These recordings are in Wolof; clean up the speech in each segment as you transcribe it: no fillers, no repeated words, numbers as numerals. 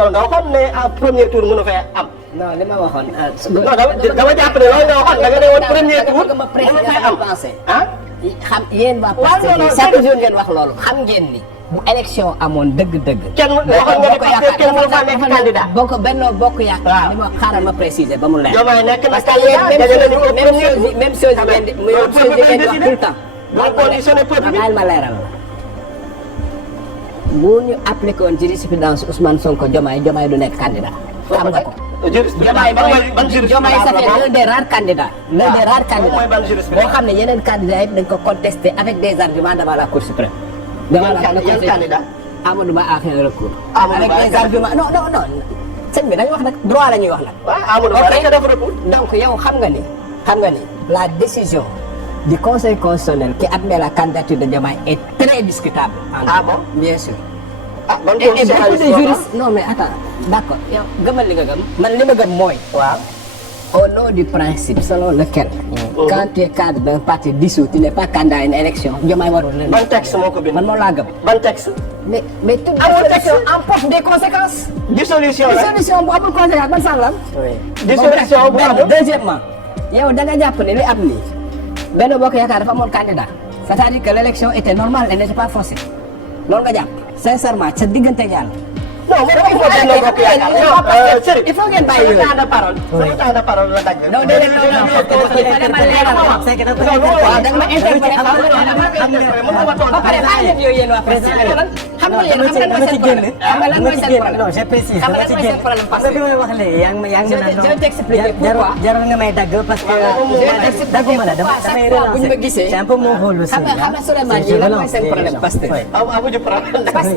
loolu nga waxoon ne premier tour mënu fee am. non li ma waxoon. non dama jàpp ne loolu nga waxoon da nga ne woon premier tour mënu fee am ah. xam yéen waa Pastef chaque jour ngeen wax loolu xam ngeen ni. bu élection amoon dëgg-dëgg. kenn waxoon nga ne Pastef kenn mënu faa nekk candidat. bokk Benno Bokk Yaakaar. li ma xaaral ma préciser ba mu leer. Diomaye nekk na parce que yéen même chose yi ngeen di même chose yi ngeen di wax tout le temps. mooy conditionné peuple bi ma leeral la. bu ñu appliqué woon jurisprudence Ousmane Sonko Diomaye du nekk candidat. xam nga ko. Diomaye ça fait l'un des rares candidats. l'un des rares candidats boo xam ne yeneen candidats yëpp dañ ko contesté avec des arguments devant la Cour suprême. devant la Cour suprême Amadou Ba a fait un recours. avec des arguments non sëñ bi dañuy wax nag droit la ñuy wax nag. waaw Amadou Ba dañ ko def recours. donc yow xam nga ni la décision du Conseil constitutionnel qui admet la candidature de Diomaye est très discutable. Ah bon? Bien sûr. Ah bon, et beaucoup de juristes non mais attends d'accord yow gëmal li nga gëm man li ma gëm mooy. waaw. au nom du principe selon lequel. quand tu es cadre d'un parti dissous tu n'es pas candidat à une élection Diomaye warul leen. ban texte moo ko bind. man moo laa gëm. ban texte. mais toute dissolution emporte des conséquences. dissolution la dissolution bu amul conséquence ban sànq la. dissolution bu amul. deuxièmement yow da nga jàpp ne li am nii Benno Bokk Yaakaar dafa amoon candidat c'est-à-dire que l'élection était normale et n'était pas faussée loolu nga jàpp sincèrement sa diggante ak yàlla. non il faut ngeen bàyyi yooyu. temps de parole. sama temps de parole la dagg. non déedéet non ma leeral waaw da nga ma interpellé ba pare bàyyi leen yooyu yéen waa président xam nga yéen xam nga lan mooy seen problème. non j'ai précisé xam nga lan mooy seen problème parce que bi may wax léegi yaa ngi je vais t'expliquer pourquoi. jarul nga may dagg parce que dagguma la damay relancer. bu ñu ma gisee c'est un peu mon rôle aussi. xam nga Souleymane ñii lan mooy seen problème parce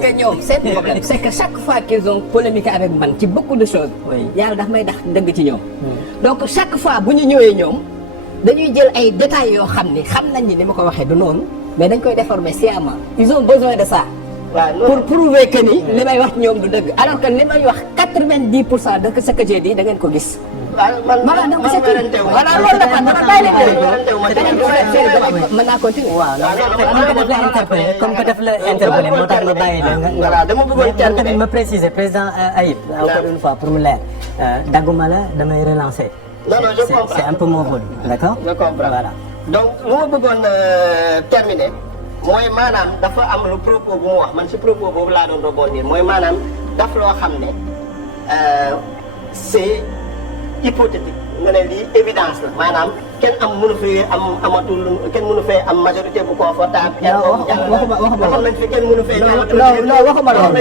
que ñoom seen problème c'est que chaque fois qu'ils ont polémiqué avec man ci beaucoup de choses. yàlla daf may dëgg ci ñoom. donc chaque fois bu ñu ñëwee ñoom dañuy jël ay détails yoo xam nañ ni ma ko waxee du noonu mais dañ koy déformer sciemment ils ont besoin de ça. pour prouver que ni li may wax ci ñoom du dëgg alors que li may wax 90% de ce que j'ai dit da ngeen ko gis. voilà donc c'est tout voilà loolu la man dama bàyyi leen mën naa continuer. waaw daf la interpellé comme que daf la interpellé moo tax ma bàyyi la voilà dama bëggoon tamit ma préciser président Ayib encore une fois pour mu leer dagguma la damay relancer. non je comprends c'est un peu mon rôle d'accord. je comprends voilà. donc lu ma bëggoon terminer mooy maanaam dafa am lu propos bu mu wax man si propos boobu laa doon rebondir mooy maanaam daf loo xam ne c'est hypothétique nga ne lii évidence la maanaam kenn mënu fee kenn mënu fee am majorité bu confortable. waxuma nañ fi kenn mënu fee. non waxuma loolu.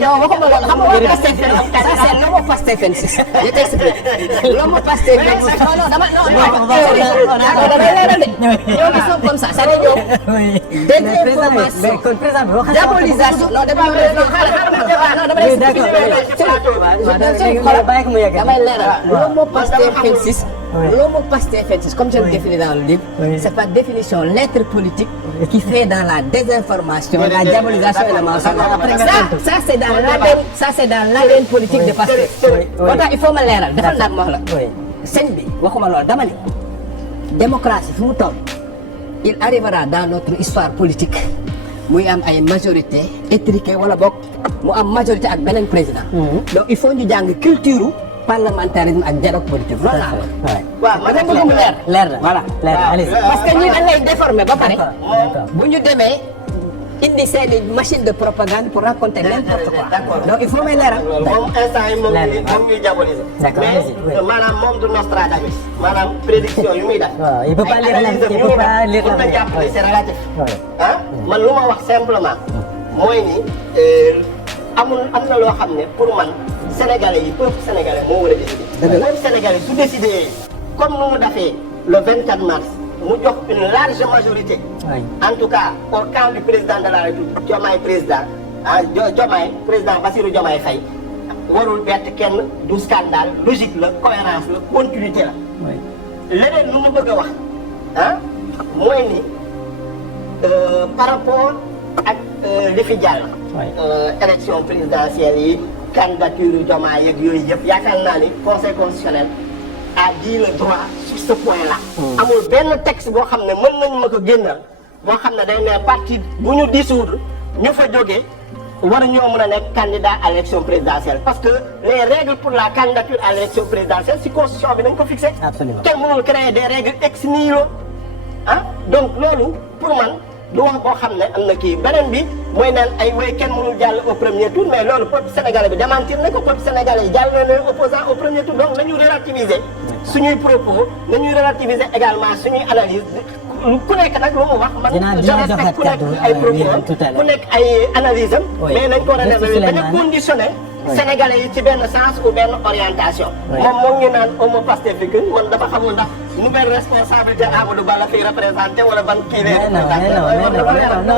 non waxuma loolu xam nga Pastef ça c'est l'homme Pastef 26. je t'explique l'homme Pastef 26. non dama ñoom ils sont comme ça c'est-à-dire ñoom. désinformation diabolisation non damay leeral l'homme Pastef 26. l'homme Pastef 26 comme je le définis dans le livre. c'est par définition l'être politique qui fait dans la désinformation, la diabolisation et le mensonge. Ça c'est dans l'ADN politique de Pastef. moo tax il faut ma leeral defal naa ma wax la. sëñ bi waxuma loolu dama ne démocratie fu mu toll il arrivera dans notre histoire politique muy am ay majorité étriquée wala boog mu am majorité ak beneen président. donc il faut ñu jàng culture parlementarisme ak dialogue politique loolu laa wax. waaw man nag bëgg mu leer na voilà leer na allez parce que ñii dañ lay déformer ba pare. bu ñu demee indi seeni machine de propagande pour raconter n'importe quoi. donc il faut may leeral. moom instant yi moom ñuy diaboliser. mais maanaam moom du Nostradamus. maanaam prédiction yu muy def. waaw il peut pas lire la il peut pas lire la jàpp ni c'est relatif. ah man lu ma wax simplement. mooy ni am na loo xam ne pour man. Sénégalais yi peuple sénégalais moo war a décider. peuple sénégalais su décider comme nu mu defee le 24 mars mu jox une large majorité. en tout cas au camp du président de la République Diomaye président Diomaye président Bassirou Diomaye Faye warul bett kenn du scandale logique la cohérence la continuité la. leneen lu mu bëgg a wax mooy ni par rapport ak li fi jàll. élection présidentielle yi. candidature Diomaye yeeg yooyu yëpp yaakaar naa ni conseil constitutionnel a dit le droit sur ce point là. amul benn texte boo xam ne mën nañu ma ko génnal boo xam ne day ne parti bu ñu dissoudre ñu fa jógee war ñoo mën a nekk candidat à l'élection présidentielle parce que les règles pour la candidature à l'élection présidentielle si constitution bi nañ ko fixé. Absolument. kenn mënul créer des règles ex nihilo ah donc loolu pour man du wax boo xam ne am na kii beneen bi mooy naan ay wéy kenn mënul jàll au premier tour mais loolu peuple sénégalais bi démentir na ko peuple sénégalais yi jàll na leen opposant au premier tour donc nañu relativiser suñuy propos nañu relativiser également suñuy analyse ku nekk nag lu mu wax man je respecte ku nekk ay propos ku nekk ay analyse am mais nañ ko relever bañ a conditionné sénégalais yi ci benn sens ou benn orientation moom moo ngi naan homo pacifique man dafa xamul ndax nouvelle responsabilité Amadou Ba la fiy représenté wala ban kii lay représenté non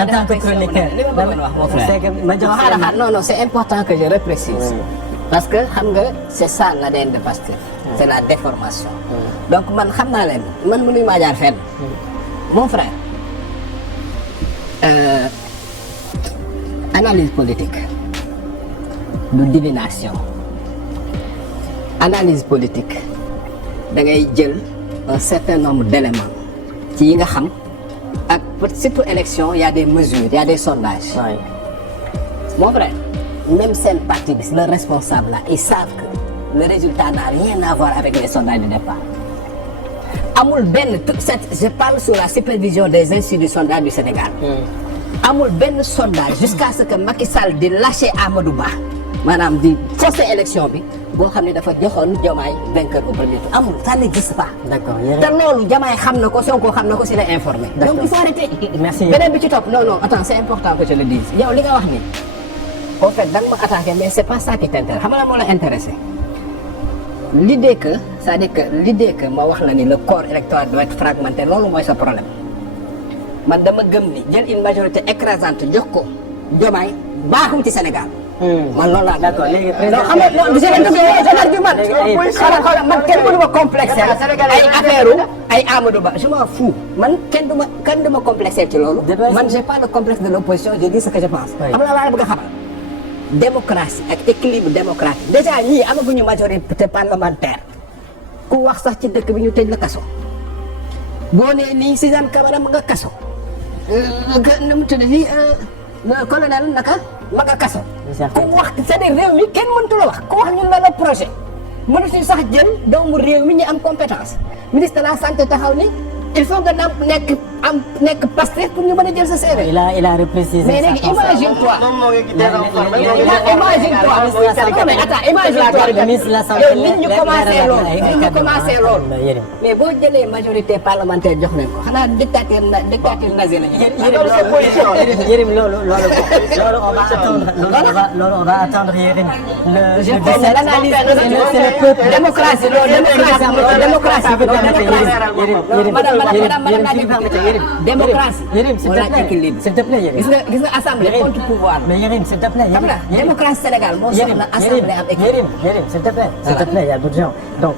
en tant que chroniqueur non c'est important que je reprécise parce que xam nga c'est ça l'ADN de Pastef c'est la déformation donc man xam naa leen man mënuñu maa jaar fenn mon frère analyse politique du divination analyse politique da ngay jël un certain nombre d'éléments ci yi nga xam ak surtout élection il y a des mesures il y a des sondages mon frère même seen parti bi le responsable là ils savent que le résultat n'a rien à voir avec les sondages de départ amul benn je parle sous la supervision des instituts du sondage du Sénégal amul benn sondage jusqu'à ce que Macky Sall di lâcher Amadou Ba maanaam di fausser élection bi boo xam ne dafa joxoon Diomaye vainqueur au premier tour amul ça n'existe pas. D'accord. te loolu Diomaye xam na ko Sonko xam na ko si la informé. donc il faut arrêter. Merci. beneen bi ci topp non attends c'est important que je le dise yow li nga wax ni en fait da nga ma attaqué mais c'est pas ça qui t'intéresse xam nga moo la intéressé l'idée que c'est-à-dire que l'idée que ma wax la ni le corps électoral doit être fragmenté loolu mooy sa problème. man dama gëm ni jël une majorité écrasante jox ko Diomaye baaxul ci Sénégal. man loolu laa d'accord léegi non xam nga non je l'argumente man kenn mënu ma complexé ay affaire ay Amadou Ba je m'en fous man kenn du ma complexé ci loolu. man j'ai pas le complexe de l'opposition je dis ce que je pense. xam nga laa bëgg a xamal démocratie ak équilibre démocratique déjà ñii amaguñu majorité parlementaire ku wax sax ci dëkk bi ñu tëj la kaso boo nee nii Suzanne Camara ma nga kaso. nu mu tudd nii colonel naka ma nga kaso. ku wax c'est-à-dire réew mi kenn mëntu la wax ku wax ñun la le projet mënatuñu sax jël doomu réew mi ñu am compétence ministre de la santé taxaw ni il faut nga nekk Pastef pour ñu mën a jël sa CV. il a reprécisé. mais léegi imagine-toi. imagine-toi. non mais attends imagine-toi. yow nit ñu commencé loolu. mais boo jëlee majorité parlementaire jox leen ko xanaa dictature nazi la ñu. Yérim loolu on va attendre Yérim. l'analyse c'est le peuple. démocratie démocratie. Yérim s'il te plaît Yérim. gis nga assemblée contre pouvoir. mais Yérim s'il te plaît. xam nga démocratie Sénégal moo soxla assemblée am équipe. Yérim s'il te plaît. il y a d'autres gens donc.